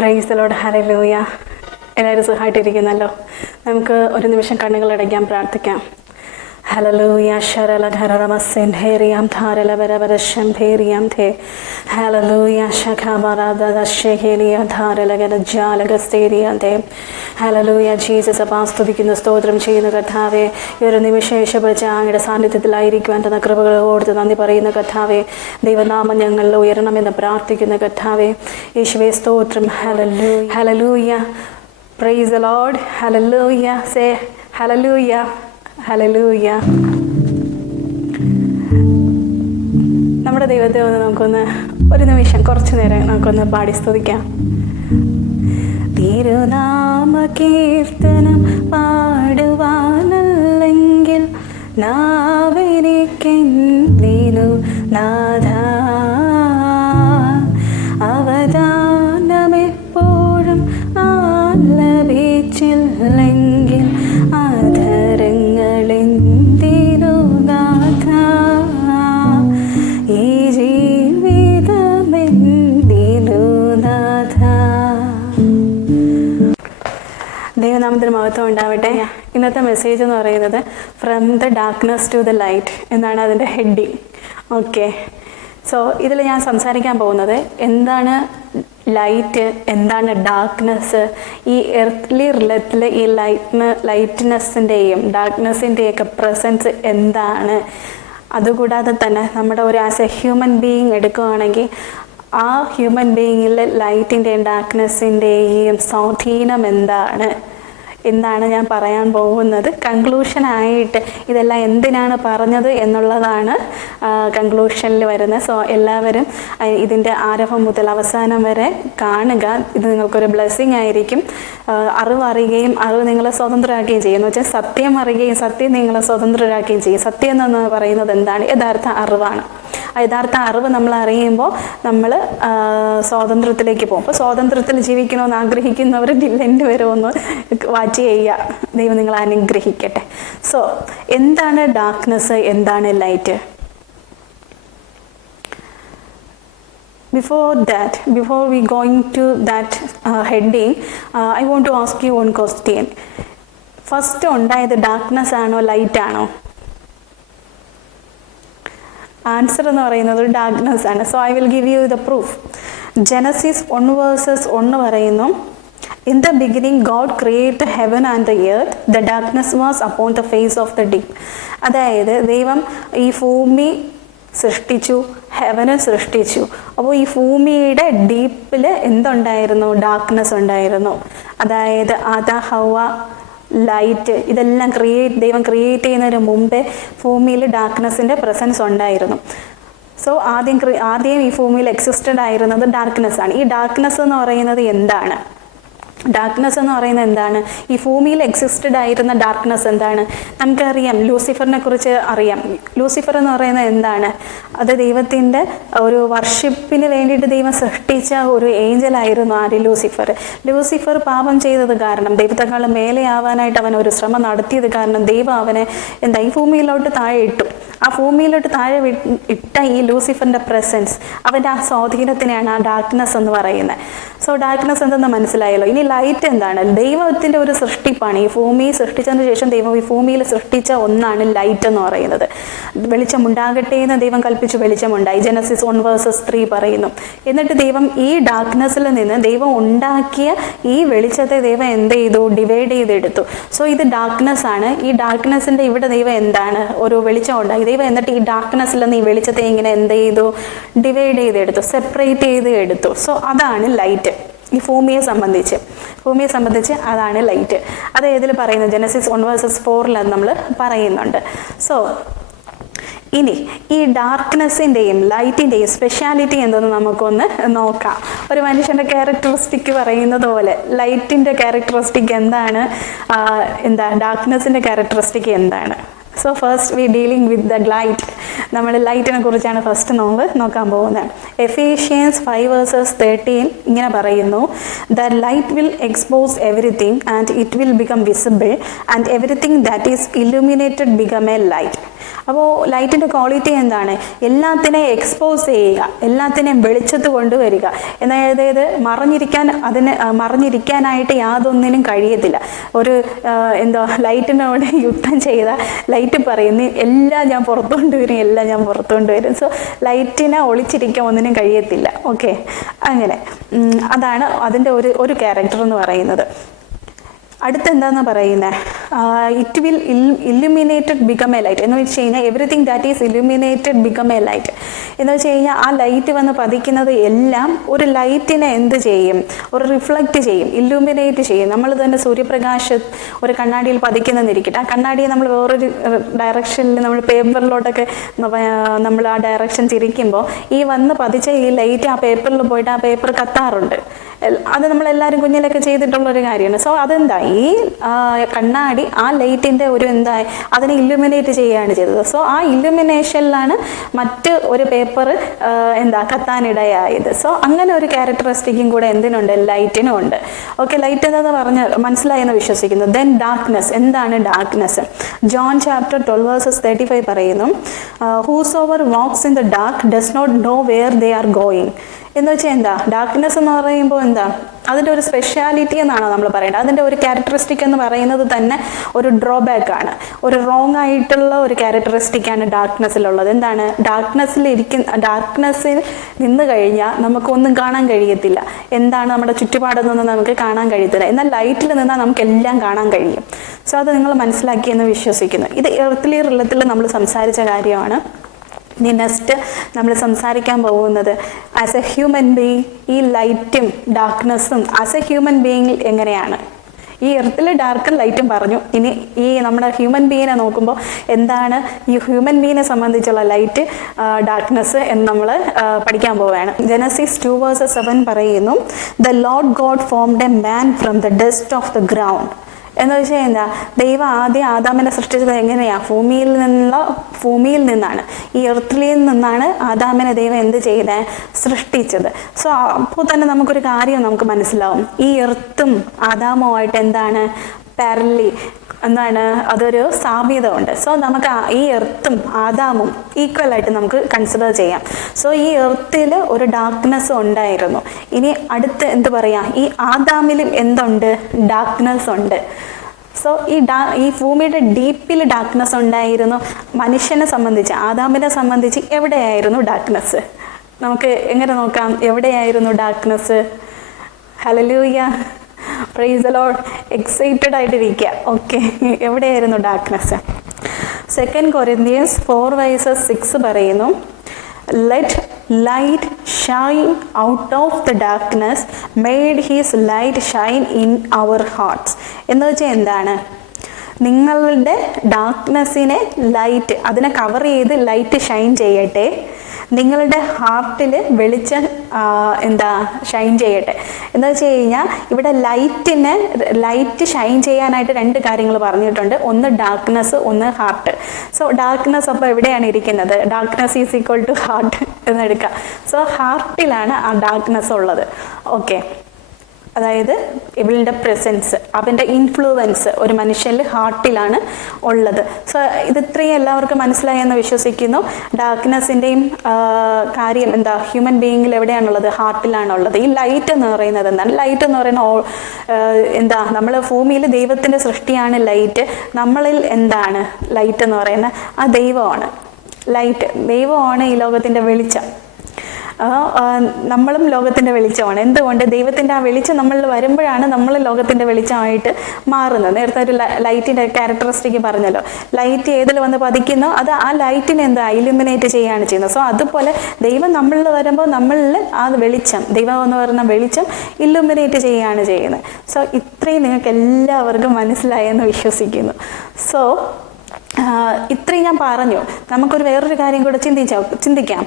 Price the Lord, hallelujah. എല്ലാവരും സുഖമായിട്ടിരിക്കുന്നല്ലോ. നമുക്ക് ഒരു നിമിഷം കണ്ണുകളടയ്ക്കാൻ പ്രാർത്ഥിക്കാം. ഹല്ലേലൂയ. ശരലഘരമസെൻഹേറിയാം ധാരലവരവരശംഭേറിയാം ധേ ഹല്ലേലൂയ. ശഖബറദശഹേലിയ ധാരലഗരജാലഗസ്തേരിയാം ധേ ഹല്ലേലൂയ. ജീസസ് അപ്പാ, സ്തുതിക്കുന്നു, സ്തോത്രം ചെയ്യുന്ന കർത്താവേ. ഈ ഒരു നിമിഷം യേശുവിളിച്ച അങ്ങയുടെ സാന്നിധ്യത്തിലായിരിക്കുവാൻ തന്ന കൃപകൾ ഓർത്ത് നന്ദി പറയുന്ന കർത്താവേ. ദൈവനാമം ഞങ്ങളിൽ ഉയരണമെന്ന് പ്രാർത്ഥിക്കുന്ന കർത്താവേ. യേശുവേ സ്തോത്രം. Hallelujah, hallelujah. Praise the Lord. Hallelujah. Say hallelujah, hallelujah. നമ്മുടെ ദൈവത്തെ ഒന്ന് നമുക്കൊന്ന് ഒരു നിമിഷം കുറച്ചു നേരം നമുക്കൊന്ന് പാടി സ്തുതിക്കാം. തിരുനാമ കീർത്തനം പാടുവാനല്ലെങ്കിൽ നാവെനിക്കെന്തിനു നാഥ, അവദാനമെപ്പോഴും ആലപിച്ചില്ലെങ്കിൽ ആധരങ്ങളെന്തിനു നാഥ, ഈ ജീവിതമെന്തിനു നാഥ. ദൈവനാമത്തിന് മഹത്വം ഉണ്ടാവട്ടെ. ഇന്നത്തെ മെസ്സേജ് എന്ന് പറയുന്നത് from the darkness to the light എന്നാണ് അതിൻ്റെ ഹെഡിങ്. ഓക്കെ, സോ ഇതിൽ ഞാൻ സംസാരിക്കാൻ പോകുന്നത് എന്താണ് എന്താണ് ഡാർക്ക്നെസ്, ഈ എർത്ത്ലി റിലത്തിൽ ഈ ലൈറ്റ്നെസ്സിൻ്റെയും ഡാർക്ക്നെസ്സിൻ്റെയൊക്കെ പ്രസൻസ് എന്താണ്. അതുകൂടാതെ തന്നെ നമ്മുടെ ഒരു ആസ് എ ഹ്യൂമൻ ബീയിങ് എടുക്കുകയാണെങ്കിൽ ആ ഹ്യൂമൻ ബീയിങ്ങിൽ ലൈറ്റിൻ്റെയും ഡാർക്ക്നെസ്സിൻ്റെയും സ്വാധീനം എന്താണ് ഞാൻ പറയാൻ പോകുന്നത്. കൺക്ലൂഷനായിട്ട് ഇതെല്ലാം എന്തിനാണ് പറഞ്ഞത് എന്നുള്ളതാണ് കൺക്ലൂഷനിൽ വരുന്നത്. സോ എല്ലാവരും ഇതിൻ്റെ ആരംഭം മുതൽ അവസാനം വരെ കാണുക. ഇത് നിങ്ങൾക്കൊരു ബ്ലെസ്സിങ് ആയിരിക്കും. അറിവ് അറിയുകയും അറിവ് നിങ്ങളെ സ്വതന്ത്രരാക്കുകയും ചെയ്യും. എന്ന് വെച്ചാൽ സത്യം അറിയുകയും സത്യം നിങ്ങളെ സ്വതന്ത്രരാക്കുകയും ചെയ്യും. സത്യം എന്ന് പറയുന്നത് എന്താണ്? യഥാർത്ഥ അറിവാണ്. ആ യഥാർത്ഥ അറിവ് നമ്മൾ അറിയുമ്പോൾ നമ്മൾ സ്വാതന്ത്ര്യത്തിലേക്ക് പോകും. അപ്പോൾ സ്വാതന്ത്ര്യത്തിൽ ജീവിക്കണമെന്ന് ആഗ്രഹിക്കുന്നവർ ഡില്ലെൻ്റ് വരുമെന്ന് വാച്ച് ചെയ്യുക. ദൈവം നിങ്ങളെ അനുഗ്രഹിക്കട്ടെ. സോ എന്താണ് ഡാർക്ക്നെസ്, എന്താണ് light? Before we going to that heading, I want to ask you one question. First ഉണ്ടായത് ഡാർക്ക്നെസ് ആണോ ലൈറ്റ് ആണോ? ആൻസർ എന്ന് പറയുന്നത് ഡാർക്ക്നെസ് ആണ്. So I will give you the proof. Genesis 1:1 പറയുന്നു, in the beginning God create heaven and the earth, the darkness was upon the face of the deep. അതായത് ദൈവം ഈ ഭൂമി സൃഷ്ടിച്ചു, ഹെവനെ സൃഷ്ടിച്ചു. അപ്പോൾ ഈ ഭൂമിയുടെ ഡീപ്പിൽ എന്തുണ്ടായിരുന്നു? ഡാർക്ക്നെസ് ഉണ്ടായിരുന്നു. അതായത് ഹവ്വ, ലൈറ്റ്, ഇതെല്ലാം ദൈവം ക്രിയേറ്റ് ചെയ്യുന്നതിന് മുമ്പേ ഭൂമിയിൽ ഡാർക്ക്നെസ്സിൻ്റെ പ്രസൻസ് ഉണ്ടായിരുന്നു. സോ ആദ്യം ഈ ഭൂമിയിൽ എക്സിസ്റ്റഡ് ആയിരുന്നത് ഡാർക്ക്നെസ് ആണ്. ഈ ഡാർക്ക്നെസ് എന്ന് പറയുന്നത് എന്താണ്? ഡാർക്ക്നെസ് എന്ന് പറയുന്നത് എന്താണ്? ഈ ഭൂമിയിൽ എക്സിസ്റ്റഡ് ആയിരുന്ന ഡാർക്ക്നെസ് എന്താണ്? നമുക്കറിയാം, ലൂസിഫറിനെ കുറിച്ച് അറിയാം. ലൂസിഫർ എന്ന് പറയുന്നത് എന്താണ്? അത് ദൈവത്തിൻ്റെ ഒരു വർഷിപ്പിന് വേണ്ടിയിട്ട് ദൈവം സൃഷ്ടിച്ച ഒരു ഏഞ്ചൽ ആയിരുന്നു ലൂസിഫർ പാപം ചെയ്തത് കാരണം, ദൈവത്തെക്കാളും മേലെയാവാനായിട്ട് അവൻ ഒരു ശ്രമം നടത്തിയത് കാരണം ദൈവം അവനെ ഈ ഭൂമിയിലോട്ട് താഴെ ഇട്ടു. ആ ഭൂമിയിലോട്ട് താഴെ ഇട്ട ഈ ലൂസിഫറിൻ്റെ പ്രസൻസ്, അവൻ്റെ ആ സ്വാധീനത്തിനെയാണ് ആ ഡാർക്ക്നെസ് എന്ന് പറയുന്നത്. സോ ഡാർക്ക്നെസ് എന്തെന്ന് മനസ്സിലായല്ലോ. ഇനി ലൈറ്റ് എന്താണ്? ദൈവത്തിൻ്റെ ഒരു സൃഷ്ടിപ്പാണ്. ഈ ഭൂമി സൃഷ്ടിച്ചതിന് ശേഷം ദൈവം ഈ ഭൂമിയിൽ സൃഷ്ടിച്ച ഒന്നാണ് ലൈറ്റ് എന്ന് പറയുന്നത്. വെളിച്ചം ഉണ്ടാകട്ടെ എന്ന് ദൈവം കൽപ്പിച്ചു, വെളിച്ചമുണ്ടായി. ജനസിസ് 1:3 പറയുന്നു. എന്നിട്ട് ദൈവം ഈ ഡാർക്ക്നെസ്സിൽ നിന്ന് ദൈവം ഉണ്ടാക്കിയ ഈ വെളിച്ചത്തെ ദൈവം എന്ത് ചെയ്തു? ഡിവൈഡ് ചെയ്തെടുത്തു. സോ ഇത് ഡാർക്ക്നെസ് ആണ്. ഈ ഡാർക്ക്നെസ്സിൻ്റെ ഇവിടെ ദൈവം എന്താണ്? ഒരു വെളിച്ചം ഉണ്ടാക്കി ദൈവം. എന്നിട്ട് ഈ ഡാർക്ക്നെസ്സിൽ നിന്ന് ഈ വെളിച്ചത്തെ ഇങ്ങനെ എന്ത് ചെയ്തു? ഡിവൈഡ് ചെയ്തെടുത്തു, സെപ്പറേറ്റ് ചെയ്ത് എടുത്തു. സോ അതാണ് ലൈറ്റ്. ഈ ഭൂമിയെ സംബന്ധിച്ച് അതാണ് ലൈറ്റ്. അത് ഏതിൽ പറയുന്നത്? ജനസിസ് 1:4 അത് നമ്മൾ പറയുന്നുണ്ട്. സോ ഇനി ഈ ഡാർക്ക്നെസ്സിൻ്റെയും ലൈറ്റിൻ്റെയും സ്പെഷ്യാലിറ്റി എന്തെന്ന് നമുക്കൊന്ന് നോക്കാം. ഒരു മനുഷ്യൻ്റെ ക്യാരക്ടറിസ്റ്റിക് പറയുന്നത് പോലെ ലൈറ്റിൻ്റെ ക്യാരക്ടറിസ്റ്റിക് എന്താണ്, ഡാർക്ക്നെസ്സിൻ്റെ ക്യാരക്ടറിസ്റ്റിക് എന്താണ്? So first we dealing with the light. നമ്മൾ ലൈറ്റിനെ കുറിച്ചാണ് ഫസ്റ്റ് നോക്കാൻ പോകുന്നത്. എഫേഷ്യൻസ് 5:13 ഇങ്ങനെ പറയുന്നു, the light will expose everything and it will become visible and everything that is illuminated become A light. അപ്പോൾ ലൈറ്റിൻ്റെ ക്വാളിറ്റി എന്താണ്? എല്ലാത്തിനെയും എക്സ്പോസ് ചെയ്യുക, എല്ലാത്തിനെയും വെളിച്ചത്ത് കൊണ്ടുവരിക. അതായത് മറഞ്ഞിരിക്കാനായിട്ട് യാതൊന്നിനും കഴിയത്തില്ല. ഒരു ലൈറ്റിനോട് യുദ്ധം ചെയ്ത ലൈറ്റ് പറയുന്നു എല്ലാം ഞാൻ പുറത്തു കൊണ്ടുവരും. സോ ലൈറ്റിനെ ഒളിച്ചിരിക്കാൻ ഒന്നിനും കഴിയത്തില്ല. ഓക്കെ, അങ്ങനെ അതാണ് അതിൻ്റെ ഒരു ക്യാരക്ടർ എന്ന് പറയുന്നത്. അടുത്തെന്താന്ന് പറയുന്നത്, it will illuminated become A light എന്ന് വെച്ച് കഴിഞ്ഞാൽ everything that is illuminated become A light എന്ന് വെച്ച് കഴിഞ്ഞാൽ ആ ലൈറ്റ് വന്ന് പതിക്കുന്നത് എല്ലാം ഒരു ലൈറ്റിനെ എന്ത് ചെയ്യും? ഒരു റിഫ്ലക്റ്റ് ചെയ്യും, ഇല്ലുമിനേറ്റ് ചെയ്യും. നമ്മൾ തന്നെ സൂര്യപ്രകാശം ഒരു കണ്ണാടിയിൽ പതിക്കുന്നതെന്നിരിക്കട്ടെ, ആ കണ്ണാടിയെ നമ്മൾ വേറൊരു ഡയറക്ഷനിൽ നമ്മൾ പേപ്പറിലോട്ടൊക്കെ നമ്മൾ ആ ഡയറക്ഷൻ തിരിക്കുമ്പോൾ ഈ വന്ന് പതിച്ച ഈ ലൈറ്റ് ആ പേപ്പറിൽ പോയിട്ട് ആ പേപ്പർ കത്താറുണ്ട്. അത് നമ്മളെല്ലാവരും കുഞ്ഞിലൊക്കെ ചെയ്തിട്ടുള്ളൊരു കാര്യമാണ്. സോ അതെന്താ, ഈ കണ്ണാടി ആ ലൈറ്റിൻ്റെ അതിനെ ഇല്ലുമിനേറ്റ് ചെയ്യുകയാണ് ചെയ്തത്. സോ ആ ഇല്ലുമിനേഷനിലാണ് മറ്റ് ഒരു പേപ്പർ കത്താനിടയായത്. സോ അങ്ങനെ ഒരു ക്യാരക്ടറിസ്റ്റിക്കും കൂടെ എന്തിനുണ്ട്? ലൈറ്റിനും ഉണ്ട്. ഓക്കെ, ലൈറ്റ് എന്താണെന്ന് പറഞ്ഞ് മനസ്സിലായെന്ന് വിശ്വസിക്കുന്നു. Then darkness. എന്താണ് ഡാർക്ക്നെസ്? ജോൺ ചാപ്റ്റർ 12:35 പറയുന്നു, whosoever walks in the dark does not know where they are going. എന്ന് വെച്ചാൽ എന്താ ഡാർക്ക്നെസ് എന്ന് പറയുമ്പോൾ എന്താ, അതിൻ്റെ ഒരു സ്പെഷ്യാലിറ്റി എന്നാണ് നമ്മൾ പറയേണ്ടത്. അതിൻ്റെ ഒരു ക്യാരക്ടറിസ്റ്റിക് എന്ന് പറയുന്നത് തന്നെ ഒരു ഡ്രോബാക്ക് ആണ്, ഒരു റോങ് ആയിട്ടുള്ള ഒരു ക്യാരക്ടറിസ്റ്റിക്കാണ് ഡാർക്ക്നെസ്സിലുള്ളത്. എന്താണ്? ഡാർക്ക്നെസ്സിൽ നിന്ന് കഴിഞ്ഞാൽ നമുക്കൊന്നും കാണാൻ കഴിയത്തില്ല. എന്താണ് നമ്മുടെ ചുറ്റുപാടൊന്നും നമുക്ക് കാണാൻ കഴിയത്തില്ല. എന്നാൽ ലൈറ്റിൽ നിന്നാൽ നമുക്ക് എല്ലാം കാണാൻ കഴിയും. സോ അത് നിങ്ങൾ മനസ്സിലാക്കിയെന്ന് വിശ്വസിക്കുന്നു. ഇത് എർത്തിലി റിലേറ്റഡ് നമ്മൾ സംസാരിച്ച കാര്യമാണ്. ഇനി നെക്സ്റ്റ് നമ്മൾ സംസാരിക്കാൻ പോകുന്നത് ആസ് എ ഹ്യൂമൻ ബീയിങ് ഈ ലൈറ്റും ഡാർക്ക്നെസ്സും ആസ് എ ഹ്യൂമൻ ബീയിങ് എങ്ങനെയാണ്. ഈ എർത്തിൽ ഡാർക്കും ലൈറ്റും പറഞ്ഞു. ഇനി ഈ നമ്മുടെ ഹ്യൂമൻ ബീയിനെ നോക്കുമ്പോൾ എന്താണ് ഈ ഹ്യൂമൻ ബീയിനെ സംബന്ധിച്ചുള്ള ലൈറ്റ് ഡാർക്ക്നെസ് എന്ന് നമ്മൾ പഠിക്കാൻ പോവുകയാണ്. ജനസിസ് 2:7 പറയുന്നു, the Lord God formed a man from the dust of the ground. എന്ന് വെച്ചാൽ എന്താ, ദൈവം ആദ്യം ആദാമിനെ സൃഷ്ടിച്ചത് എങ്ങനെയാണ്? ഭൂമിയിൽ നിന്നാണ്, ഈ എർത്തിൽ നിന്നാണ് ആദാമിനെ ദൈവം എന്ത് ചെയ്തത്? സൃഷ്ടിച്ചത്. സോ അപ്പോൾ തന്നെ നമുക്കൊരു കാര്യം നമുക്ക് മനസ്സിലാവും, ഈ എർത്തും ആദാമുമായിട്ട് എന്താണ് പാരലി എന്താണ് അതൊരു സാമ്യത ഉണ്ട്. സോ നമുക്ക് ഈ എർത്തും ആദാമും ഈക്വലായിട്ട് നമുക്ക് കൺസിഡർ ചെയ്യാം. സോ ഈ എർത്തിൽ ഒരു ഡാർക്ക്നെസ് ഉണ്ടായിരുന്നു. ഇനി അടുത്ത് എന്ത് പറയാം, ഈ ആദാമിലും എന്തുണ്ട്? ഡാർക്ക്നെസ് ഉണ്ട്. സോ ഈ ഭൂമിയുടെ ഡീപ്പിൽ ഡാർക്ക്നെസ് ഉണ്ടായിരുന്നു. മനുഷ്യനെ സംബന്ധിച്ച്, ആദാമിനെ സംബന്ധിച്ച് എവിടെയായിരുന്നു ഡാർക്ക്നെസ്? നമുക്ക് എങ്ങനെ നോക്കാം, എവിടെയായിരുന്നു darkness? Hallelujah, praise the Lord. Excited ആയിട്ടിരിക്കുക. ഓക്കെ, എവിടെയായിരുന്നു ഡാർക്ക്നെസ്? 2 Corinthians 4:6 പറയുന്നു, let light shine out of the darkness made his light shine in our hearts. എന്ന് വെച്ചാൽ എന്താണ്, നിങ്ങളുടെ ഡാർക്ക്നെസ്സിനെ ലൈറ്റ് അതിനെ കവർ ചെയ്ത് ലൈറ്റ് ഷൈൻ ചെയ്യട്ടെ, നിങ്ങളുടെ ഹാർട്ടിൽ വെളിച്ചം ഷൈൻ ചെയ്യട്ടെ. എന്ന് വെച്ച് കഴിഞ്ഞാൽ ഇവിടെ ലൈറ്റ് ഷൈൻ ചെയ്യാനായിട്ട് 2 കാര്യങ്ങൾ പറഞ്ഞിട്ടുണ്ട്. ഒന്ന് ഡാർക്ക്നെസ്, ഒന്ന് ഹാർട്ട്. സോ ഡാർക്ക്നെസ് അപ്പോൾ എവിടെയാണ് ഇരിക്കുന്നത്? Darkness is equal to heart എന്നെടുക്കാം. സോ ഹാർട്ടിലാണ് ആ ഡാർക്ക്നെസ് ഉള്ളത്. ഓക്കെ, അതായത് ഇവളുടെ പ്രസൻസ്, അവൻ്റെ ഇൻഫ്ലുവൻസ് ഒരു മനുഷ്യനിൽ ഹാർട്ടിലാണ് ഉള്ളത്. സോ ഇതിത്രയും എല്ലാവർക്കും മനസ്സിലായെന്ന് വിശ്വസിക്കുന്നു. ഡാർക്ക്നെസ്സിൻ്റെയും കാര്യം എന്താ, ഹ്യൂമൻ ബീയിങ്ങിൽ എവിടെയാണുള്ളത്? ഹാർട്ടിലാണുള്ളത്. ഈ ലൈറ്റ് എന്ന് പറയുന്നത് എന്താണ്? ലൈറ്റ് എന്ന് പറയുന്ന നമ്മൾ ഭൂമിയിൽ ദൈവത്തിൻ്റെ സൃഷ്ടിയാണ് ലൈറ്റ്. നമ്മളിൽ എന്താണ് ലൈറ്റ് എന്ന് പറയുന്നത്? ആ ദൈവമാണ് ലൈറ്റ്. ദൈവമാണ് ഈ ലോകത്തിൻ്റെ വെളിച്ചം. നമ്മളും ലോകത്തിൻ്റെ വെളിച്ചമാണ്. എന്തുകൊണ്ട്? ദൈവത്തിൻ്റെ ആ വെളിച്ചം നമ്മളിൽ വരുമ്പോഴാണ് നമ്മൾ ലോകത്തിൻ്റെ വെളിച്ചമായിട്ട് മാറുന്നത്. നേരത്തെ ഒരു ലൈറ്റിൻ്റെ ക്യാരക്ടറിസ്റ്റിക് പറഞ്ഞല്ലോ, ലൈറ്റ് ഏതിൽ വന്ന് പതിക്കുന്നോ അത് ആ ലൈറ്റിനെ ഇലുമിനേറ്റ് ചെയ്യുകയാണ് ചെയ്യുന്നത്. സോ അതുപോലെ ദൈവം നമ്മളിൽ വരുമ്പോൾ നമ്മളിൽ ആ വെളിച്ചം, ദൈവം എന്ന് പറയുന്ന വെളിച്ചം ഇലുമിനേറ്റ് ചെയ്യുകയാണ് ചെയ്യുന്നത്. സോ ഇത്രയും നിങ്ങൾക്ക് എല്ലാവർക്കും മനസ്സിലായെന്ന് വിശ്വസിക്കുന്നു. സോ ഇത്രയും ഞാൻ പറഞ്ഞു. നമുക്കൊരു വേറൊരു കാര്യം കൂടെ ചിന്തിക്കാം.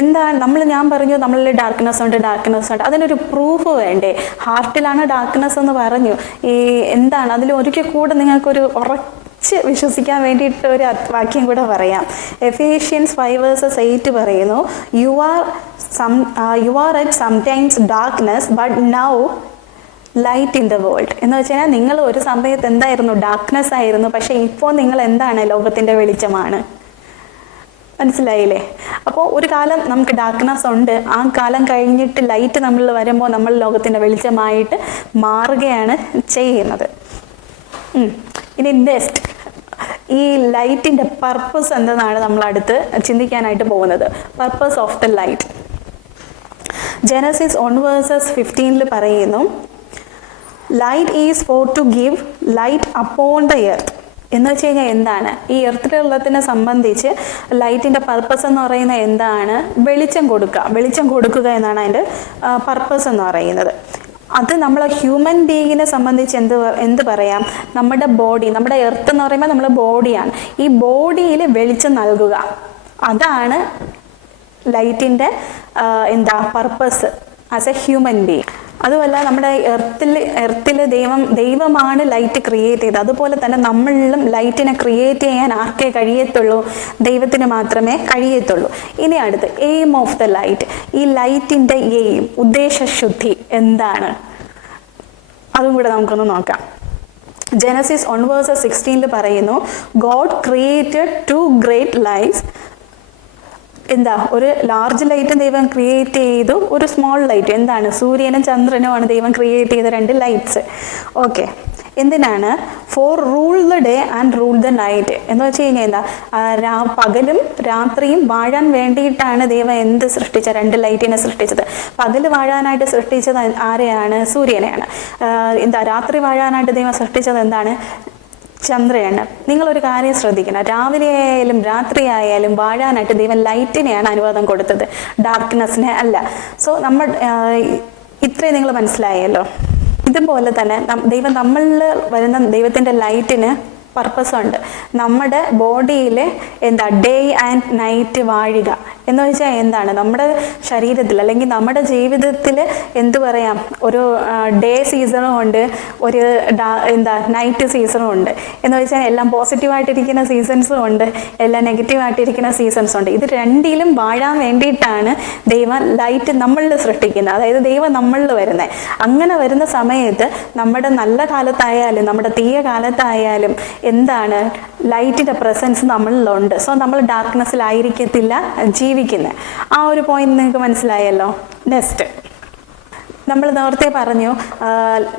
എന്താണ് ഞാൻ പറഞ്ഞു നമ്മളിൽ ഡാർക്ക്നെസ് ഉണ്ട്. അതിനൊരു പ്രൂഫ് വേണ്ടേ? ഹാർട്ടിലാണ് ഡാർക്ക്നെസ് എന്ന് പറഞ്ഞു. എന്താണ് അതിൽ ഒരിക്കൽ കൂടെ നിങ്ങൾക്കൊരു വിശ്വസിക്കാൻ വേണ്ടിയിട്ട് ഒരു വാക്യം കൂടെ പറയാം. Ephesians 5:8 പറയുന്നു, you are at sometimes darkness but now light in the world. എന്ന് വെച്ചാൽ നിങ്ങൾ ഒരു സമയത്ത് എന്തായിരുന്നു? ഡാർക്ക്നെസ് ആയിരുന്നു. പക്ഷെ ഇപ്പോൾ നിങ്ങൾ എന്താണ്? ലോകത്തിൻ്റെ വെളിച്ചമാണ്. മനസ്സിലായില്ലേ? അപ്പോൾ ഒരു കാലം നമുക്ക് ഡാർക്ക്നെസ് ഉണ്ട്, ആ കാലം കഴിഞ്ഞിട്ട് ലൈറ്റ് നമ്മളിൽ വരുമ്പോൾ നമ്മൾ ലോകത്തിൻ്റെ വെളിച്ചമായിട്ട് മാറുകയാണ് ചെയ്യുന്നത്. ഇനി നെക്സ്റ്റ്, ഈ ലൈറ്റിൻ്റെ പർപ്പസ് എന്തെന്നാണ് നമ്മൾ അടുത്ത് ചിന്തിക്കാനായിട്ട് പോകുന്നത്. Purpose of the light. Genesis 1:15 പറയുന്നു, light is for to give light upon the earth. എന്ന് വെച്ച് കഴിഞ്ഞാൽ എന്താണ്? ഈ എർത്തിലുള്ളതിനെ സംബന്ധിച്ച് ലൈറ്റിൻ്റെ പർപ്പസ് എന്ന് പറയുന്നത് എന്താണ്? വെളിച്ചം കൊടുക്കുക എന്നാണ് അതിൻ്റെ പർപ്പസ് എന്ന് പറയുന്നത്. അത് നമ്മൾ ഹ്യൂമൻ ബീയിങ്ങിനെ സംബന്ധിച്ച് എന്ത് പറയാം? നമ്മുടെ ബോഡി, നമ്മുടെ എർത്ത് എന്ന് പറയുമ്പോൾ നമ്മുടെ ബോഡിയാണ്. ഈ ബോഡിയിൽ വെളിച്ചം നൽകുക, അതാണ് ലൈറ്റിൻ്റെ purpose as A human being. അതുമല്ല, നമ്മുടെ എർത്തിൽ ദൈവമാണ് ലൈറ്റ് ക്രിയേറ്റ് ചെയ്തത്. അതുപോലെ തന്നെ നമ്മളിലും ലൈറ്റിനെ ക്രിയേറ്റ് ചെയ്യാൻ ആർക്കേ കഴിയത്തുള്ളൂ? ദൈവത്തിന് മാത്രമേ കഴിയത്തുള്ളൂ. ഇനി അടുത്ത്, എയിം ഓഫ് ദ ലൈറ്റ്. ഈ ലൈറ്റിൻ്റെ എയിം, ഉദ്ദേശശുദ്ധി എന്താണ്? അതും കൂടെ നമുക്കൊന്ന് നോക്കാം. ജനസിസ് 1:16 പറയുന്നു, ഗോഡ് ക്രിയേറ്റഡ് 2 ഗ്രേറ്റ് ലൈറ്റ്സ്. ഒരു ലാർജ് ലൈറ്റ് ദൈവം ക്രിയേറ്റ് ചെയ്തു, ഒരു സ്മോൾ ലൈറ്റ്. എന്താണ്? സൂര്യനും ചന്ദ്രനുമാണ് ദൈവം ക്രിയേറ്റ് ചെയ്ത 2 ലൈറ്റ്സ്. ഓക്കെ, എന്തിനാണ്? For rule the day and rule the night. എന്ന് വെച്ച് കഴിഞ്ഞാൽ എന്താ? പകലും രാത്രിയും വാഴാൻ വേണ്ടിയിട്ടാണ് ദൈവം സൃഷ്ടിച്ച 2 ലൈറ്റിനെ സൃഷ്ടിച്ചത്. പകല് വാഴാനായിട്ട് സൃഷ്ടിച്ചത് ആരെയാണ്? സൂര്യനെയാണ്. രാത്രി വാഴാനായിട്ട് ദൈവം സൃഷ്ടിച്ചത് എന്താണ്? ചന്ദ്രയാണ്. നിങ്ങളൊരു കാര്യം ശ്രദ്ധിക്കണം, രാവിലെ ആയാലും രാത്രി ആയാലും വാഴാനായിട്ട് ദൈവം ലൈറ്റിനെയാണ് അനുവാദം കൊടുത്തത്, ഡാർക്ക്നെസ്സിനെ അല്ല. സോ ഇത്രയും നിങ്ങൾ മനസ്സിലായല്ലോ. ഇതുപോലെ തന്നെ ദൈവം നമ്മളിൽ വരുന്ന ദൈവത്തിൻ്റെ ലൈറ്റിന് പർപ്പസ് ഉണ്ട്. നമ്മുടെ ബോഡിയിൽ ഡേ ആൻഡ് നൈറ്റ് വാഴുക എന്ന് വെച്ചാൽ എന്താണ്? നമ്മുടെ ശരീരത്തിൽ അല്ലെങ്കിൽ നമ്മുടെ ജീവിതത്തിൽ ഒരു ഡേ സീസണും ഉണ്ട്, ഒരു നൈറ്റ് സീസണും ഉണ്ട്. എന്ന് വെച്ചാൽ എല്ലാം പോസിറ്റീവായിട്ടിരിക്കുന്ന സീസൺസും ഉണ്ട്, എല്ലാം നെഗറ്റീവായിട്ടിരിക്കുന്ന സീസൺസും ഉണ്ട്. ഇത് രണ്ടിലും വാഴാൻ വേണ്ടിയിട്ടാണ് ദൈവം ലൈറ്റ് നമ്മളിൽ സൃഷ്ടിക്കുന്നത്, അതായത് ദൈവം നമ്മളിൽ വരുന്നത്. അങ്ങനെ വരുന്ന സമയത്ത് നമ്മുടെ നല്ല കാലത്തായാലും നമ്മുടെ തീയ കാലത്തായാലും ലൈറ്റിൻ്റെ പ്രസൻസ് നമ്മളിലുണ്ട്. സോ നമ്മൾ ഡാർക്ക്നെസ്സിലായിരിക്കത്തില്ല ജീവിക്കുന്നത്. ആ ഒരു പോയിന്റ് നിങ്ങൾക്ക് മനസ്സിലായല്ലോ. നെക്സ്റ്റ്, നമ്മൾ നേരത്തെ പറഞ്ഞു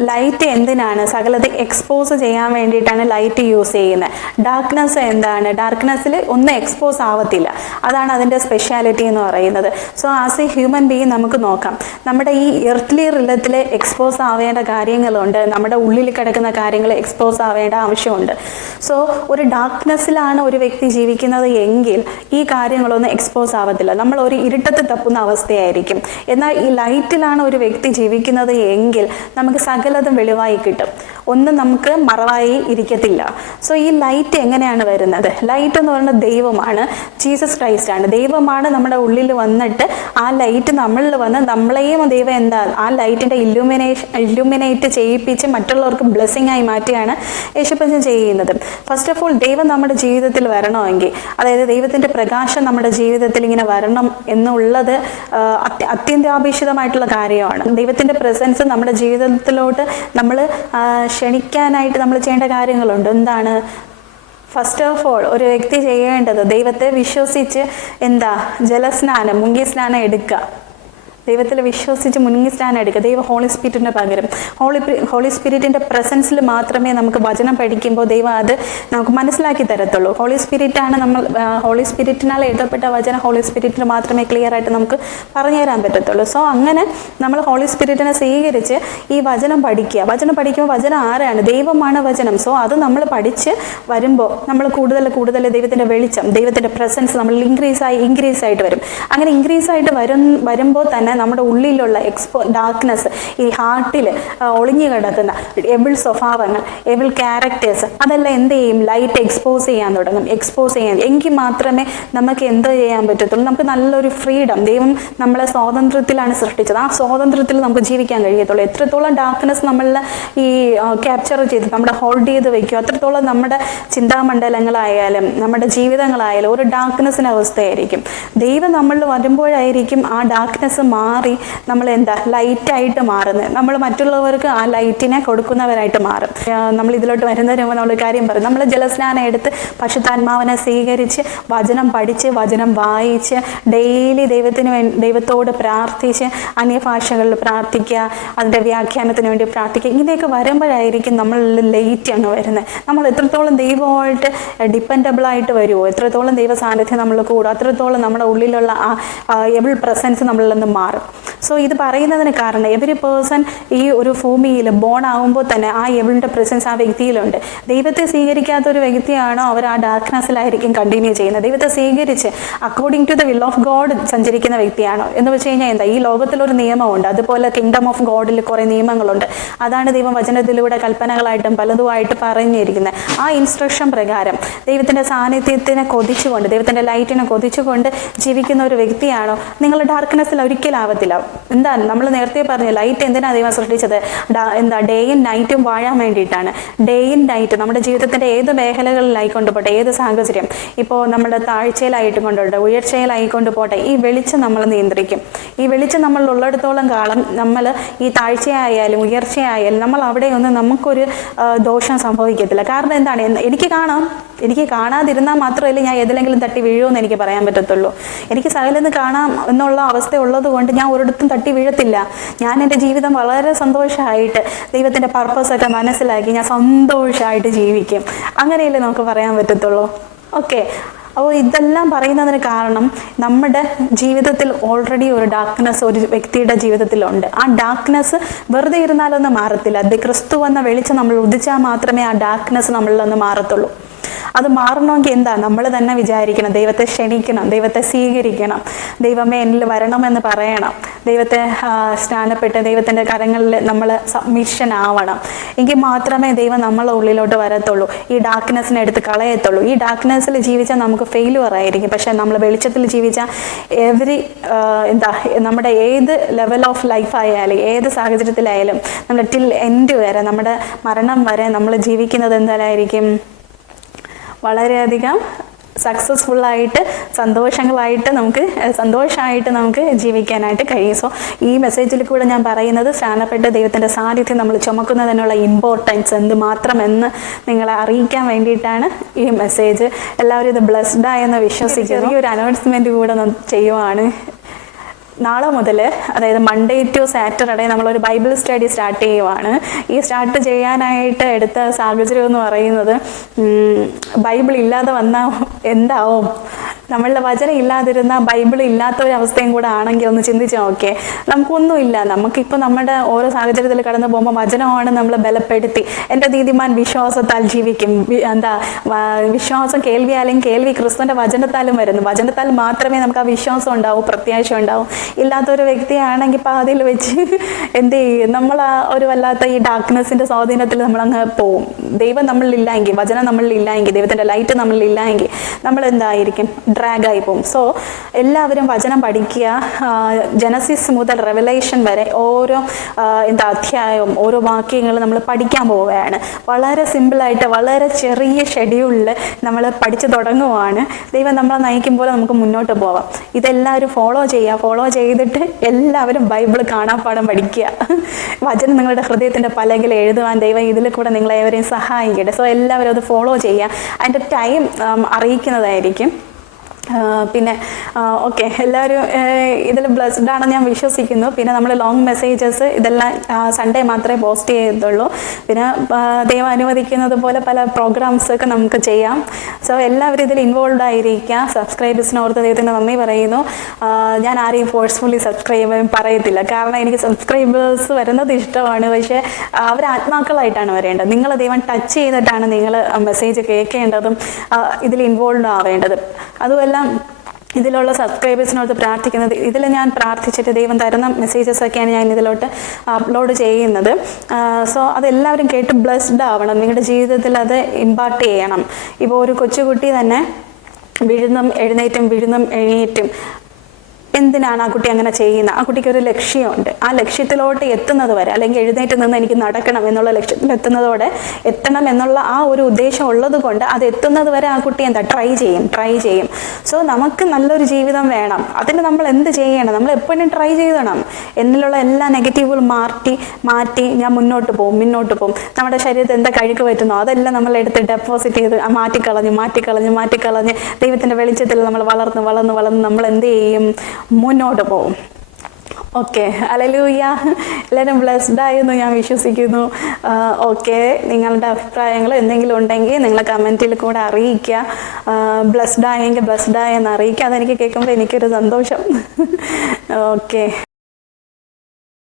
ലൈറ്റ് എന്തിനാണ്? സകലത എക്സ്പോസ് ചെയ്യാൻ വേണ്ടിയിട്ടാണ് ലൈറ്റ് യൂസ് ചെയ്യുന്നത്. ഡാർക്ക്നെസ് എന്താണ്? ഡാർക്ക്നെസ്സിൽ ഒന്നും എക്സ്പോസ് ആവത്തില്ല, അതാണ് അതിൻ്റെ സ്പെഷ്യാലിറ്റി എന്ന് പറയുന്നത്. So as A human being നമുക്ക് നോക്കാം, നമ്മുടെ ഈ എർത്ത്ലി റിലത്തിൽ എക്സ്പോസ് ആവേണ്ട കാര്യങ്ങളുണ്ട്, നമ്മുടെ ഉള്ളിൽ കിടക്കുന്ന കാര്യങ്ങൾ എക്സ്പോസ് ആവേണ്ട ആവശ്യമുണ്ട്. സോ ഒരു ഡാർക്ക്നെസ്സിലാണ് ഒരു വ്യക്തി ജീവിക്കുന്നത് എങ്കിൽ ഈ കാര്യങ്ങളൊന്നും എക്സ്പോസ് ആവത്തില്ല, നമ്മൾ ഒരു ഇരുട്ടത്ത് തപ്പുന്ന അവസ്ഥയായിരിക്കും. എന്നാൽ ഈ ലൈറ്റിലാണ് ഒരു വ്യക്തി ജീവിക്കുന്നത് എങ്കിൽ നമുക്ക് സകലതും വെളിവായി കിട്ടും, ഒന്നും നമുക്ക് മറവായി ഇരിക്കത്തില്ല. സോ ഈ ലൈറ്റ് എങ്ങനെയാണ് വരുന്നത്? ലൈറ്റ് എന്ന് പറയുന്നത് ദൈവമാണ്, ജീസസ് ക്രൈസ്റ്റ് ആണ്. ദൈവമാണ് നമ്മുടെ ഉള്ളിൽ വന്നിട്ട് ആ ലൈറ്റ് നമ്മളിൽ വന്ന് നമ്മളെയും ദൈവം ആ ലൈറ്റിൻ്റെ ഇല്ലുമിനേറ്റ് ചെയ്യിപ്പിച്ച് മറ്റുള്ളവർക്ക് ബ്ലെസ്സിങ് ആയി മാറ്റിയാണ് യേശുപ്പൻ ചെയ്യുന്നത്. ഫസ്റ്റ് ഓഫ് ഓൾ, ദൈവം നമ്മുടെ ജീവിതത്തിൽ വരണമെങ്കിൽ, അതായത് ദൈവത്തിൻ്റെ പ്രകാശം നമ്മുടെ ജീവിതത്തിൽ ഇങ്ങനെ വരണം എന്നുള്ളത് അത്യന്താപേക്ഷിതമായിട്ടുള്ള കാര്യമാണ്. ദൈവത്തിൻ്റെ പ്രസൻസ് നമ്മുടെ ജീവിതത്തിലോട്ട് നമ്മൾ ക്ഷണിക്കാനായിട്ട് നമ്മൾ ചെയ്യേണ്ട കാര്യങ്ങളുണ്ട്. എന്താണ്? ഫസ്റ്റ് ഓഫ് ഓൾ ഒരു വ്യക്തി ചെയ്യേണ്ടത് ദൈവത്തെ വിശ്വസിച്ച് ജലസ്നാനം, മുങ്ങി സ്നാനം എടുക്കുക. ദൈവത്തിൽ വിശ്വസിച്ച് മുങ്ങി സ്നാനം എടുക്കുക. ദൈവം ഹോളി സ്പിരിറ്റിന് പകരം ഹോളി സ്പിരിറ്റിൻ്റെ പ്രസൻസിൽ മാത്രമേ നമുക്ക് വചനം പഠിക്കുമ്പോൾ ദൈവം അത് നമുക്ക് മനസ്സിലാക്കി തരത്തുള്ളൂ. ഹോളി സ്പിരിറ്റിനാൽ എഴുതപ്പെട്ട വചനം ഹോളി സ്പിരിറ്റിന് മാത്രമേ ക്ലിയർ ആയിട്ട് നമുക്ക് പറഞ്ഞു തരാൻ പറ്റത്തുള്ളൂ. സോ അങ്ങനെ നമ്മൾ ഹോളി സ്പിരിറ്റിനെ സ്വീകരിച്ച് ഈ വചനം പഠിക്കുക. വചനം പഠിക്കുമ്പോൾ വചനം ആരാണ്? ദൈവമാണ് വചനം. സോ അത് നമ്മൾ പഠിച്ച് വരുമ്പോൾ നമ്മൾ കൂടുതൽ ദൈവത്തിൻ്റെ വെളിച്ചം, ദൈവത്തിൻ്റെ പ്രസൻസ് നമ്മൾ ഇൻക്രീസ് ആയിട്ട് വരും. അങ്ങനെ ഇൻക്രീസ് ആയിട്ട് വരുമ്പോൾ തന്നെ നമ്മുടെ ഉള്ളിലുള്ള ഡാർക്ക്നെസ്, ഈ ഹാർട്ടിൽ ഒളിഞ്ഞു കിടക്കുന്ന എവിൾ സ്വഭാവങ്ങൾ, എവിൾ ക്യാരക്ടേഴ്സ്, അതെല്ലാം എന്ത് ചെയ്യും? ലൈറ്റ് എക്സ്പോസ് ചെയ്യാൻ തുടങ്ങും. എങ്കിൽ മാത്രമേ നമുക്ക് എന്ത് ചെയ്യാൻ പറ്റത്തുള്ളൂ? നമുക്ക് നല്ലൊരു ഫ്രീഡം, ദൈവം നമ്മളെ സ്വാതന്ത്ര്യത്തിലാണ് സൃഷ്ടിച്ചത്, ആ സ്വാതന്ത്ര്യത്തിൽ നമുക്ക് ജീവിക്കാൻ കഴിയത്തുള്ളൂ. എത്രത്തോളം ഡാർക്ക്നെസ് നമ്മളിൽ ഈ ക്യാപ്ചർ ചെയ്ത് നമ്മുടെ ഹോൾഡ് ചെയ്ത് വയ്ക്കും, അത്രത്തോളം നമ്മുടെ ചിന്താമണ്ഡലങ്ങളായാലും നമ്മുടെ ജീവിതങ്ങളായാലും ഒരു ഡാർക്ക്നെസ്സിൻ്റെ അവസ്ഥയായിരിക്കും. ദൈവം നമ്മളിൽ വരുമ്പോഴായിരിക്കും ആ ഡാർക്ക്നെസ് മാറി നമ്മൾ എന്താ ലൈറ്റായിട്ട് മാറുന്നത്. നമ്മൾ മറ്റുള്ളവർക്ക് ആ ലൈറ്റിനെ കൊടുക്കുന്നവരായിട്ട് മാറും. നമ്മൾ ഇതിലോട്ട് വരുന്നതിന് മുമ്പ് നമ്മളൊരു കാര്യം പറയും. നമ്മൾ ജലസ്നാനം എടുത്ത് പരിശുദ്ധാത്മാവിനെ സ്വീകരിച്ച് വചനം പഠിച്ച് വചനം വായിച്ച് ഡെയിലി ദൈവത്തോട് പ്രാർത്ഥിച്ച് അന്യഭാഷകളിൽ പ്രാർത്ഥിക്കുക, അതിൻ്റെ വ്യാഖ്യാനത്തിന് വേണ്ടി പ്രാർത്ഥിക്കുക. ഇങ്ങനെയൊക്കെ വരുമ്പോഴായിരിക്കും നമ്മൾ ലേറ്റ് അങ്ങ് വരുന്നത്. നമ്മൾ എത്രത്തോളം ദൈവമായിട്ട് ഡിപ്പെൻഡബിളായിട്ട് വരുമോ, എത്രത്തോളം ദൈവ സാന്നിധ്യം നമ്മൾ കൂടും, അത്രത്തോളം നമ്മുടെ ഉള്ളിലുള്ള ആ എബിൾ പ്രസൻസ് നമ്മളിൽ നിന്ന് മാറും. സോ ഇത് പറയുന്നതിന് കാരണം എവരി പേഴ്സൺ ഈ ഒരു ഭൂമിയിൽ ബോൺ ആകുമ്പോൾ തന്നെ ആ എബിളിൻ്റെ പ്രസൻസ് ആ വ്യക്തിയിലുണ്ട്. ദൈവത്തെ സ്വീകരിക്കാത്ത ഒരു വ്യക്തിയാണോ അവർ ആ ഡാർക്ക്നെസ്സിലായിരിക്കും കണ്ടിന്യൂ ചെയ്യുന്നത്. ദൈവത്തെ സ്വീകരിച്ച് according to the will of God സഞ്ചരിക്കുന്ന വ്യക്തിയാണോ എന്ന് വെച്ച് കഴിഞ്ഞാൽ എന്താ, ഈ ലോകത്തിലൊരു നിയമമുണ്ട്, അതുപോലെ കിങ്ഡം ഓഫ് ഗോഡിൽ കുറേ നിയമങ്ങളുണ്ട്. അതാണ് ദൈവം വചനത്തിലൂടെ കൽപ്പനകളായിട്ടും പലതുമായിട്ട് പറഞ്ഞിരിക്കുന്നത്. ആ ഇൻസ്ട്രക്ഷൻ പ്രകാരം ദൈവത്തിൻ്റെ സാന്നിധ്യത്തിനെ കൊതിച്ചുകൊണ്ട്, ദൈവത്തിൻ്റെ ലൈറ്റിനെ കൊതിച്ചുകൊണ്ട് ജീവിക്കുന്ന ഒരു വ്യക്തിയാണോ, നിങ്ങൾ ഡാർക്ക്നെസ്സിൽ ഒരിക്കലാവത്തില്ല. എന്താ നമ്മൾ നേരത്തെ പറഞ്ഞു, ലൈറ്റ് എന്തിനാണ് ദൈവം സൃഷ്ടിച്ചത്? ഡേയും നൈറ്റും വാഴാൻ വേണ്ടിയിട്ടാണ്. ഡേയും നൈറ്റ് നമ്മുടെ ജീവിതത്തിൻ്റെ ഏത് മേഖലകളിലായിക്കൊണ്ട് പോട്ടെ, ഏത് സാഹചര്യം, ഇപ്പോൾ നമ്മുടെ താഴ്ചയിലായിട്ട് കൊണ്ടോട്ടെ, ഉയർച്ചയിലായിക്കൊണ്ട് പോട്ടെ, ഈ വെളിച്ചം നമ്മൾ നിയന്ത്രിക്കും. ഈ വെളിച്ചം നമ്മൾ ഉള്ളിടത്തോളം കാലം നമ്മൾ ഈ താഴ്ചയായാലും ഉയർച്ചയായാലും നമ്മൾ അവിടെയൊന്നും നമുക്കൊരു ദോഷം സംഭവിക്കത്തില്ല. കാരണം എന്താണ്, എനിക്ക് കാണാതിരുന്നാൽ മാത്രമല്ല ഞാൻ ഏതിലെങ്കിലും തട്ടി വീഴുമെന്ന് എനിക്ക് പറയാൻ പറ്റത്തുള്ളൂ. എനിക്ക് സകലെന്ന് കാണാം എന്നുള്ള അവസ്ഥ ഉള്ളത് കൊണ്ട് ഞാൻ ഒരിടത്തും തട്ടി വീഴത്തില്ല. ഞാൻ എൻ്റെ ജീവിതം വളരെ സന്തോഷമായിട്ട് ദൈവത്തിൻ്റെ പർപ്പസൊക്കെ മനസ്സിലാക്കി ഞാൻ സന്തോഷമായിട്ട് ജീവിക്കും. അങ്ങനെയല്ലേ നമുക്ക് പറയാൻ പറ്റത്തുള്ളൂ. ഓക്കെ, അപ്പോൾ ഇതെല്ലാം പറയുന്നതിന് കാരണം നമ്മുടെ ജീവിതത്തിൽ ഓൾറെഡി ഒരു ഡാർക്ക്നെസ് ഒരു വ്യക്തിയുടെ ജീവിതത്തിലുണ്ട്. ആ ഡാർക്ക്നെസ് വെറുതെ ഇരുന്നാലൊന്നും മാറത്തില്ല. അത് ക്രിസ്തു എന്ന വെളിച്ചം നമ്മൾ ഉദിച്ചാൽ മാത്രമേ ആ ഡാർക്ക്നെസ് നമ്മളിലൊന്ന് മാറത്തുള്ളൂ. അത് മാറണമെങ്കിൽ എന്താ, നമ്മൾ തന്നെ വിചാരിക്കണം, ദൈവത്തെ ക്ഷണിക്കണം, ദൈവത്തെ സ്വീകരിക്കണം, ദൈവമേ എന്നിൽ വരണമെന്ന് പറയണം, ദൈവത്തെ സ്നാനപ്പെട്ട് ദൈവത്തിൻ്റെ കരങ്ങളിൽ നമ്മൾ സബ്മിഷൻ ആവണം. എങ്കിൽ മാത്രമേ ദൈവം നമ്മളെ ഉള്ളിലോട്ട് വരത്തുള്ളൂ, ഈ ഡാർക്ക്നെസ്സിനെ എടുത്ത് കളയത്തുള്ളൂ. ഈ ഡാർക്ക്നെസ്സിൽ ജീവിച്ചാൽ നമുക്ക് ഫെയിലുവർ ആയിരിക്കും. പക്ഷേ നമ്മൾ വെളിച്ചത്തിൽ ജീവിച്ചാൽ നമ്മുടെ ഏത് ലെവൽ ഓഫ് ലൈഫ് ആയാലും ഏത് സാഹചര്യത്തിലായാലും നമ്മൾ ടിൽ എൻഡ് വരെ, നമ്മുടെ മരണം വരെ നമ്മൾ ജീവിക്കുന്നത് എന്തായാലായിരിക്കും, വളരെയധികം സക്സസ്ഫുള്ളായിട്ട് സന്തോഷമായിട്ട് നമുക്ക് ജീവിക്കാനായിട്ട് കഴിയും. സോ ഈ മെസ്സേജിൽ കൂടെ ഞാൻ പറയുന്നത്, സ്നാനപ്പെട്ട ദൈവത്തിൻ്റെ സാന്നിധ്യം നമ്മൾ ചുമക്കുന്നതിനുള്ള ഇമ്പോർട്ടൻസ് എന്തുമാത്രമെന്ന് നിങ്ങളെ അറിയിക്കാൻ വേണ്ടിയിട്ടാണ് ഈ മെസ്സേജ്. എല്ലാവരും ഇത് ബ്ലെസ്ഡായെന്ന് വിശ്വസിക്കുന്നു. ഈ ഒരു അനൗൺസ്മെൻറ്റ് കൂടെ ചെയ്യുവാണ്. നാളെ മുതൽ, അതായത് മൺഡേ ടു സാറ്റർഡേ നമ്മളൊരു ബൈബിൾ സ്റ്റഡി സ്റ്റാർട്ട് ചെയ്യുവാണ്. ഈ സ്റ്റാർട്ട് ചെയ്യാനായിട്ട് എടുത്ത സാഹചര്യം എന്ന് പറയുന്നത്, ബൈബിൾ ഇല്ലാതെ വന്നാൽ എന്താവും, നമ്മളുടെ വചനം ഇല്ലാതിരുന്ന ബൈബിൾ ഇല്ലാത്ത ഒരു അവസ്ഥയും കൂടെ ആണെങ്കിൽ ഒന്ന് ചിന്തിച്ച് നോക്കിയേ. നമുക്കൊന്നുമില്ല, നമുക്കിപ്പോൾ നമ്മുടെ ഓരോ സാഹചര്യത്തിൽ കടന്നു പോകുമ്പോൾ വചനമാണ് നമ്മൾ ബലപ്പെടുത്തി, എൻ്റെ നീതിമാൻ വിശ്വാസത്താൽ ജീവിക്കും. വിശ്വാസം കേൾവിയാലും കേൾവി ക്രിസ്തുവിൻ്റെ വചനത്താലും വരുന്നു. വചനത്താൽ മാത്രമേ നമുക്ക് ആ വിശ്വാസം ഉണ്ടാവും, പ്രത്യാശ ഉണ്ടാവും. ഇല്ലാത്തൊരു വ്യക്തിയാണെങ്കിൽ പാതിയിൽ വെച്ച് എന്ത് ചെയ്യും, നമ്മൾ ആ ഒരു വല്ലാത്ത ഈ ഡാർക്ക്നെസ്സിൻ്റെ സ്വാധീനത്തിൽ നമ്മളങ്ങ് പോവും. ദൈവം നമ്മളില്ലെങ്കിൽ, വചനം നമ്മളില്ലെങ്കിൽ, ദൈവത്തിൻ്റെ ലൈറ്റ് നമ്മളില്ലെങ്കിൽ നമ്മൾ എന്തായിരിക്കും, ഡ്രാഗായി പോകും. സോ എല്ലാവരും വചനം പഠിക്കുക. ജനസിസ് മുതൽ റെവലേഷൻ വരെ ഓരോ അധ്യായവും ഓരോ വാക്യങ്ങളും നമ്മൾ പഠിക്കാൻ പോവുകയാണ്. വളരെ സിമ്പിളായിട്ട് വളരെ ചെറിയ ഷെഡ്യൂളിൽ നമ്മൾ പഠിച്ചു തുടങ്ങുവാണ്. ദൈവം നമ്മളെ നയിക്കുമ്പോൾ നമുക്ക് മുന്നോട്ട് പോവാം. ഇതെല്ലാവരും ഫോളോ ചെയ്യുക. ഫോളോ ചെയ്തിട്ട് എല്ലാവരും ബൈബിൾ കാണാപ്പാഠം പഠിക്കുക. വചനം നിങ്ങളുടെ ഹൃദയത്തിൻ്റെ പലകിൽ എഴുതുവാൻ ദൈവം ഇതിൽ കൂടെ നിങ്ങളെവരെയും സഹായിക്കട്ടെ. സോ എല്ലാവരും അത് ഫോളോ ചെയ്യുക. അതിൻ്റെ ടൈം അറിയിക്കുന്നതായിരിക്കും. പിന്നെ ഓക്കെ, എല്ലാവരും ഇതിൽ ബ്ലെസ്ഡ് ആണെന്ന് ഞാൻ വിശ്വസിക്കുന്നു. പിന്നെ നമ്മൾ ലോങ് മെസ്സേജസ് ഇതെല്ലാം സൺഡേ മാത്രമേ പോസ്റ്റ് ചെയ്യത്തുള്ളൂ. പിന്നെ ദൈവം അനുവദിക്കുന്നത് പോലെ പല പ്രോഗ്രാംസൊക്കെ നമുക്ക് ചെയ്യാം. സോ എല്ലാവരും ഇതിൽ ഇൻവോൾവ് ആയിരിക്കുക. സബ്സ്ക്രൈബേഴ്സിനോർത്ത് ദൈവത്തിന് നന്ദി പറയുന്നു. ഞാൻ ആരെയും ഫോഴ്സ്ഫുള്ളി സബ്സ്ക്രൈബ് പറയത്തില്ല, കാരണം എനിക്ക് സബ്സ്ക്രൈബേഴ്സ് വരുന്നത് ഇഷ്ടമാണ്. പക്ഷേ അവർ ആത്മാക്കളായിട്ടാണ് വരേണ്ടത്. നിങ്ങൾ ദൈവം ടച്ച് ചെയ്തിട്ടാണ് നിങ്ങൾ മെസ്സേജ് കേൾക്കേണ്ടതും ഇതിൽ ഇൻവോൾവ് ആവേണ്ടത്. അതുമല്ല, ഇതിലുള്ള സബ്സ്ക്രൈബേഴ്സിനോട് പ്രാർത്ഥിക്കുന്നത്, ഇതിൽ ഞാൻ പ്രാർത്ഥിച്ചിട്ട് ദൈവം തരുന്ന മെസ്സേജസൊക്കെയാണ് ഞാൻ ഇതിലോട്ട് അപ്ലോഡ് ചെയ്യുന്നത്. സോ അതെല്ലാവരും കേട്ട് ബ്ലെസ്ഡ് ആവണം. നിങ്ങളുടെ ജീവിതത്തിൽ അത് ഇമ്പാർട്ട് ചെയ്യണം. ഇപ്പോൾ ഒരു കൊച്ചുകുട്ടി തന്നെ വിഴുന്നും എഴുന്നേറ്റും എന്തിനാണ് ആ കുട്ടി അങ്ങനെ ചെയ്യുന്നത്? ആ കുട്ടിക്ക് ഒരു ലക്ഷ്യമുണ്ട്. ആ ലക്ഷ്യത്തിലോട്ട് എത്തുന്നത് വരെ, അല്ലെങ്കിൽ എഴുന്നേറ്റ് നിന്ന് എനിക്ക് നടക്കണം എന്നുള്ള ലക്ഷ്യത്തിൽ എത്തണം എന്നുള്ള ആ ഒരു ഉദ്ദേശം ഉള്ളത് കൊണ്ട് അത് എത്തുന്നത് വരെ ആ കുട്ടി എന്താ ട്രൈ ചെയ്യും. സോ നമുക്ക് നല്ലൊരു ജീവിതം വേണം. അതിന് നമ്മൾ എന്ത് ചെയ്യണം? നമ്മൾ എപ്പോഴും ട്രൈ ചെയ്യണം. എന്നിലുള്ള എല്ലാ നെഗറ്റീവുകളും മാറ്റി ഞാൻ മുന്നോട്ട് പോകും. നമ്മുടെ ശരീരത്തിൽ എന്താ കഴിക്ക് പറ്റുന്നോ അതെല്ലാം നമ്മൾ എടുത്ത് ഡെപ്പോസിറ്റ് ചെയ്ത് മാറ്റിക്കളഞ്ഞ് ദൈവത്തിന്റെ വെളിച്ചത്തിൽ നമ്മൾ വളർന്ന് നമ്മൾ എന്ത് ചെയ്യും? മുന്നോട്ട് പോകും. Okay, hallelujah. എല്ലാവരും ബ്ലെസ്ഡ് ആയെന്ന് ഞാൻ വിശ്വസിക്കുന്നു. ഓക്കെ, നിങ്ങളുടെ അഭിപ്രായങ്ങൾ എന്തെങ്കിലും ഉണ്ടെങ്കിൽ നിങ്ങൾ കമൻറ്റിൽ കൂടെ അറിയിക്കുക. ബ്ലെസ്ഡ് ആയെന്ന് അറിയിക്കുക. അതെനിക്ക് കേൾക്കുമ്പോൾ എനിക്കൊരു സന്തോഷം. ഓക്കെ.